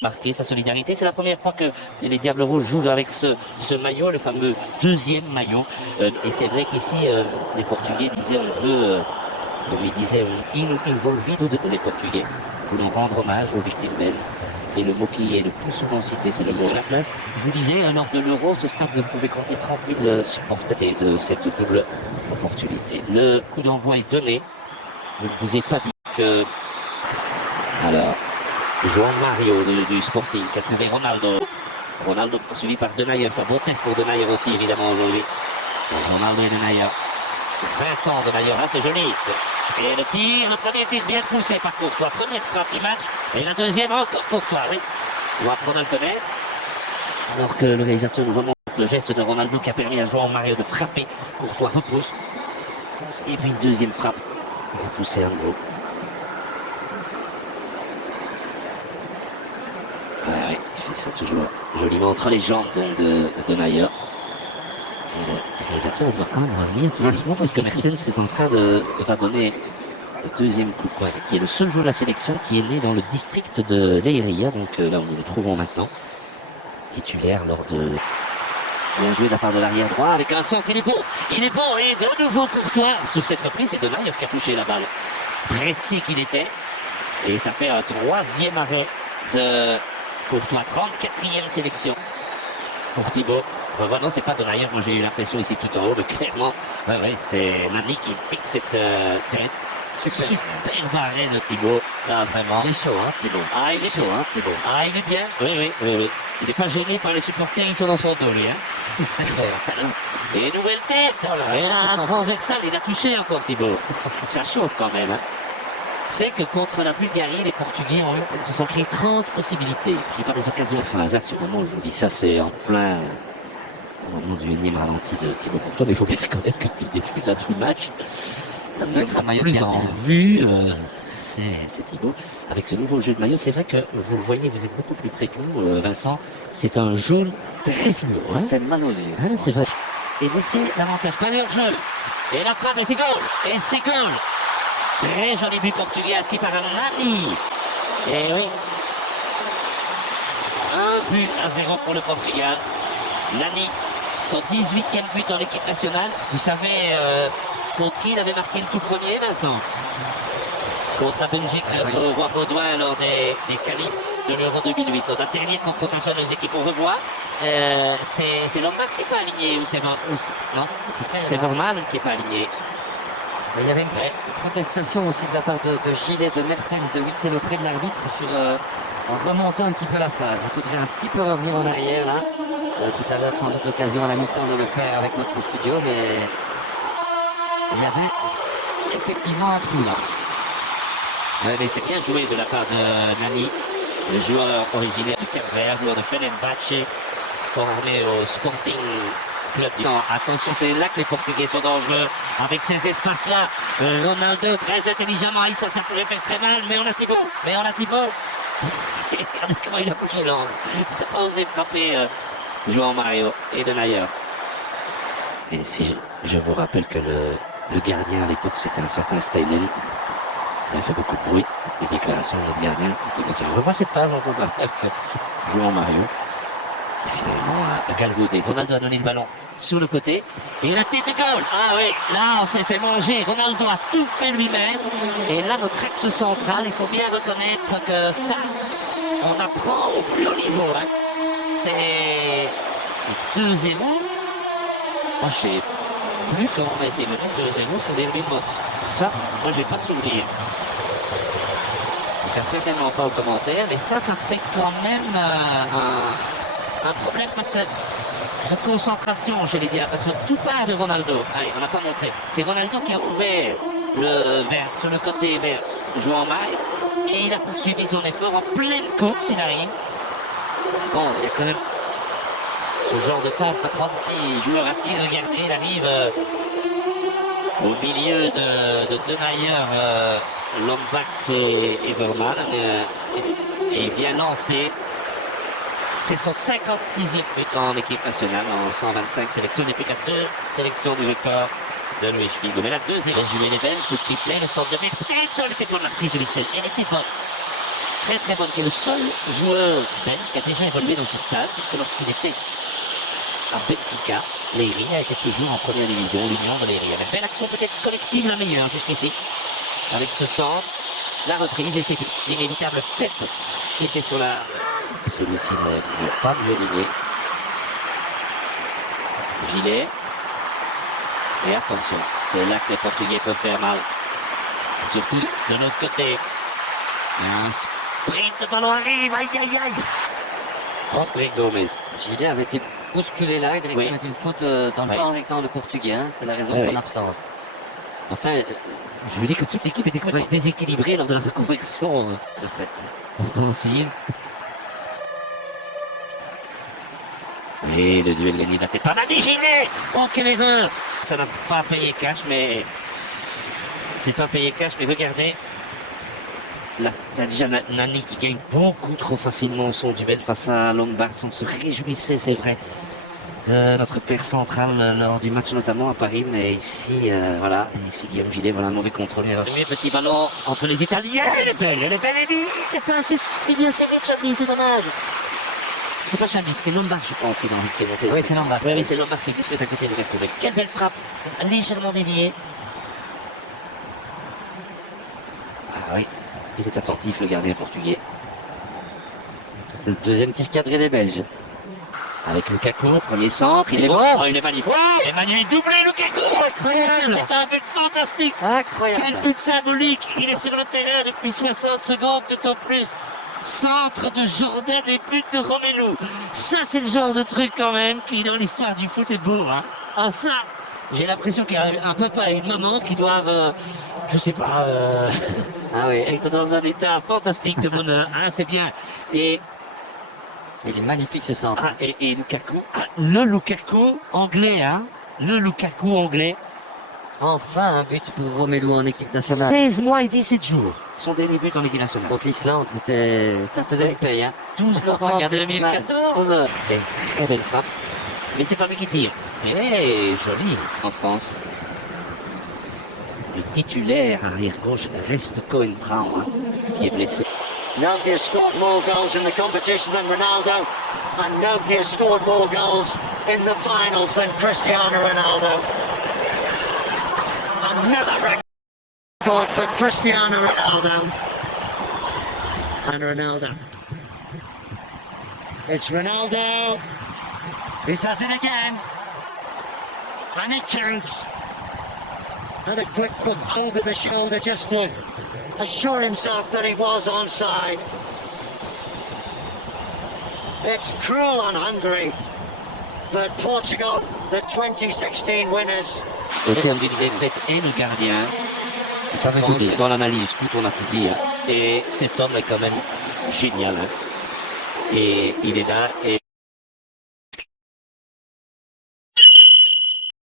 marquer sa solidarité. C'est la première fois que les Diables Rouges jouent avec ce maillot, le fameux deuxième maillot. Et c'est vrai qu'ici, les Portugais disaient on veut, comme ils disaient, il volvido de les Portugais. Voulons rendre hommage aux victimes belges. Et le mot qui est le plus souvent cité, c'est le mot de la place. Je vous disais, lors de l'Euro, ce stade pouvait contenir 30 000 supporters de cette double opportunité. Le coup d'envoi est donné. Je ne vous ai pas dit que... Alors, João Mario du Sporting qui a trouvé Ronaldo. Ronaldo poursuivi par Denayer. C'est un beau test pour Denayer aussi, évidemment, aujourd'hui. Ronaldo et Denayer. 20 ans Denayer, là c'est joli. Et le tir, le premier tir bien poussé par Courtois. Première frappe du match. Et la deuxième encore Courtois, oui. On va apprendre à le connaître. Alors que le réalisateur nous remonte le geste de Ronaldo qui a permis à João Mario de frapper. Courtois repousse. Et puis une deuxième frappe. Repoussé à nouveau. Ouais, il fait ça toujours joliment entre les jambes de Neuer. Le réalisateur va devoir quand même revenir tout doucement parce que Mertens est en train va donner le deuxième coup de poing, qui est le seul joueur de la sélection qui est né dans le district de Leiria, donc là où nous nous trouvons maintenant, titulaire lors de... Bien joué de la part de l'arrière droit avec un centre, il est beau et de nouveau Courtois. Sur cette reprise, c'est Denayer qui a touché la balle. Pressé qu'il était, et ça fait un troisième arrêt de Courtois, 34e sélection pour Thibaut. Non, c'est pas Denayer, moi j'ai eu l'impression ici tout en haut, de clairement, c'est Nani qui pique cette tête. Super arrêt de Thibaut, là vraiment. Il est chaud, hein, Thibaut. Ah, il est chaud, hein, Thibaut. Ah, il est bien. Oui. Il n'est pas gêné par les supporters, ils sont dans son dos, lui, hein. C'est clair. Et nouvelle tête. Et là, un transversal, il a touché encore Thibaut. Ça chauffe quand même, hein. Vous savez que contre la Bulgarie, les Portugais se sont créés 30 possibilités. Je n'ai pas des occasions. Enfin, à ce moment où je vous dis ça, c'est en plein au moment du énième ralenti de Thibaut Courtois, mais il faut bien reconnaître que depuis le début de tout le match, ça peut être un maillot plus en vue, c'est Thibaut. Avec ce nouveau jeu de maillot, c'est vrai que vous le voyez, vous êtes beaucoup plus près que nous, Vincent. C'est un jaune très fluo. Ça fait mal aux yeux. Hein, c'est vrai. Et laissez l'avantage, pas leur jeu. Et la frappe, et c'est goal. Et c'est goal. Très joli but portugais à ce qui part à Nani. Et oui. 1-0 pour le Portugal. Nani, son 18e but en équipe nationale. Vous savez contre qui il avait marqué le tout premier, Vincent? Contre la Belgique, au Roi Baudouin lors des qualifs de l'Euro 2008. Dans la dernière confrontation des équipes, on revoit. C'est Lombard qui n'est pas aligné ou c'est non? C'est normal qui n'est pas aligné. Il y avait une protestation aussi de la part de Gillet, de Mertens, de Witzel auprès de l'arbitre en remontant un petit peu la phase. Il faudrait un petit peu revenir en arrière là. Tout à l'heure, sans doute l'occasion à la mi-temps de le faire avec notre studio, mais il y avait effectivement un trou là. Mais c'est bien joué de la part de Nani, le joueur originaire du Cap-Vert, joueur de Fenerbahçe, formé au Sporting Club. Non, attention, c'est là que les Portugais sont dangereux, avec ces espaces-là. Ronaldo, très intelligemment, ça pouvait faire très mal, mais on a Thibaut. Regardez comment il a bougé l'angle. Il n'a pas osé frapper João Mario et Denayer. Et si je vous rappelle que le gardien à l'époque, c'était un certain Steinen. Ça a fait beaucoup de bruit, les déclarations de notre gardien. On revoit cette phase encore avec João Mario, qui finalement a galvaudé. Ronaldo a donné le ballon sur le côté. Et la tête de goal. Ah oui, là on s'est fait manger. Ronaldo a tout fait lui-même. Et là notre axe central, il faut bien reconnaître que ça, on apprend au plus haut niveau. Hein. C'est 2-0. Moi je sais plus comment on a été mené 2-0 sur les Moss. Ça, moi j'ai pas de souvenir. En tout cas, certainement pas au commentaire, mais ça fait quand même un problème parce que de concentration, je l'ai dit, parce que tout part de Ronaldo. Allez, on n'a pas montré. C'est Ronaldo qui a ouvert sur le côté vers João Mario et il a poursuivi son effort en pleine course, il arrive. Bon, il y a quand même ce genre de passe à 36 joueurs à pied, regardez, il arrive au milieu de Denayer, Lombard et Vermaelen, et il vient lancer. C'est son 56e but en équipe nationale, en 125 sélections. Il n'est plus qu'à 2 sélections du record de Luis Figo. Mais la 2-0, Julien les Belges, coup de sifflet, le centre de but. Elle était bonne la reprise de Witzel, elle était bonne. très très bonne, qui est le seul joueur belge qui a déjà évolué dans ce stade, puisque lorsqu'il était à Benfica, Leiria était toujours en première division, l'Union de Leiria. Mais belle action peut-être collective, la meilleure jusqu'ici. Avec ce centre, la reprise et c'est l'inévitable Pep qui était sur la... Celui-ci ne pouvait pas mieux ligner. Gilet. Et attention, c'est là que les Portugais peuvent faire mal. Surtout de l'autre côté. Un sprint, le ballon arrive, aïe aïe aïe. Rodrigo Gomes. Gilet avait été bousculé là, il aurait Oui. mettre une faute dans le temps rectangle portugais, hein. C'est la raison de Oui. son absence. Enfin, je veux dire que toute l'équipe était complètement déséquilibrée lors de la reconversion De fait. offensive. Et le duel gagné de la tête par Nani Gilet. Oh, quelle erreur. Ça n'a pas payé cash, mais... C'est pas payé cash, mais regardez. Là, t'as déjà Nani qui gagne beaucoup trop facilement son duel face à Lombard. On se réjouissait, c'est vrai, de notre père central lors du match notamment à Paris. Mais ici, voilà, ici Guillaume Gilet, voilà un mauvais contrôle. Le petit ballon entre les Italiens. Elle est belle, Elie. Elle pas assez fini assez vite, Chablis, c'est dommage. C'était pas Chablis, c'était Lombard, je pense, qui est monté. Oui, c'est Lombard. Oui, c'est Lombard, c'est plus que à côté de la cour. Quelle belle frappe, légèrement déviée. Ah oui, il est attentif, le gardien portugais. C'est le deuxième tir cadré des Belges. Avec Lukaku, premier centre, Il est bon. Oh, il est magnifique. Emmanuel doublé, Lukaku. Incroyable. C'est un but fantastique. Quel Incroyable. but symbolique. Il est sur le terrain depuis 60 secondes tout au plus. Centre de Jordan et but de Romelu. Ça, c'est le genre de truc quand même qui, dans l'histoire du foot, est beau. Hein. Ah ça, j'ai l'impression qu'il y a un papa et une maman qui doivent, je sais pas, Ah oui. être dans un état fantastique de bonheur. Hein, c'est bien. Et Il est magnifique ce centre. et Lukaku, le Lukaku anglais, hein, le Lukaku anglais. Enfin un but pour Romelu en équipe nationale. 16 mois et 17 jours. Son dernier but en équipe nationale. Donc l'Islande, ça faisait du paye. Hein. 12 novembre Regardez le 2014. Et très belle frappe. Mais c'est pas lui qui tire. Mais joli en France. Le titulaire arrière gauche reste Cohen Brown, hein, qui est blessé. Nobody has scored more goals in the competition than Ronaldo, and nobody has scored more goals in the finals than Cristiano Ronaldo. Another record for Cristiano Ronaldo. And Ronaldo. It's Ronaldo. He does it again. And it counts. And a quick look over the shoulder just to assure himself that he was onside. It's cruel on Hungary that Portugal, the 2016 winners, Au terme d'une défaite et le gardien. Ça veut Je tout pense que dire. dans l'analyse, foot, on a tout dit. Hein. Et cet homme est quand même génial. Hein. Et il est là. Et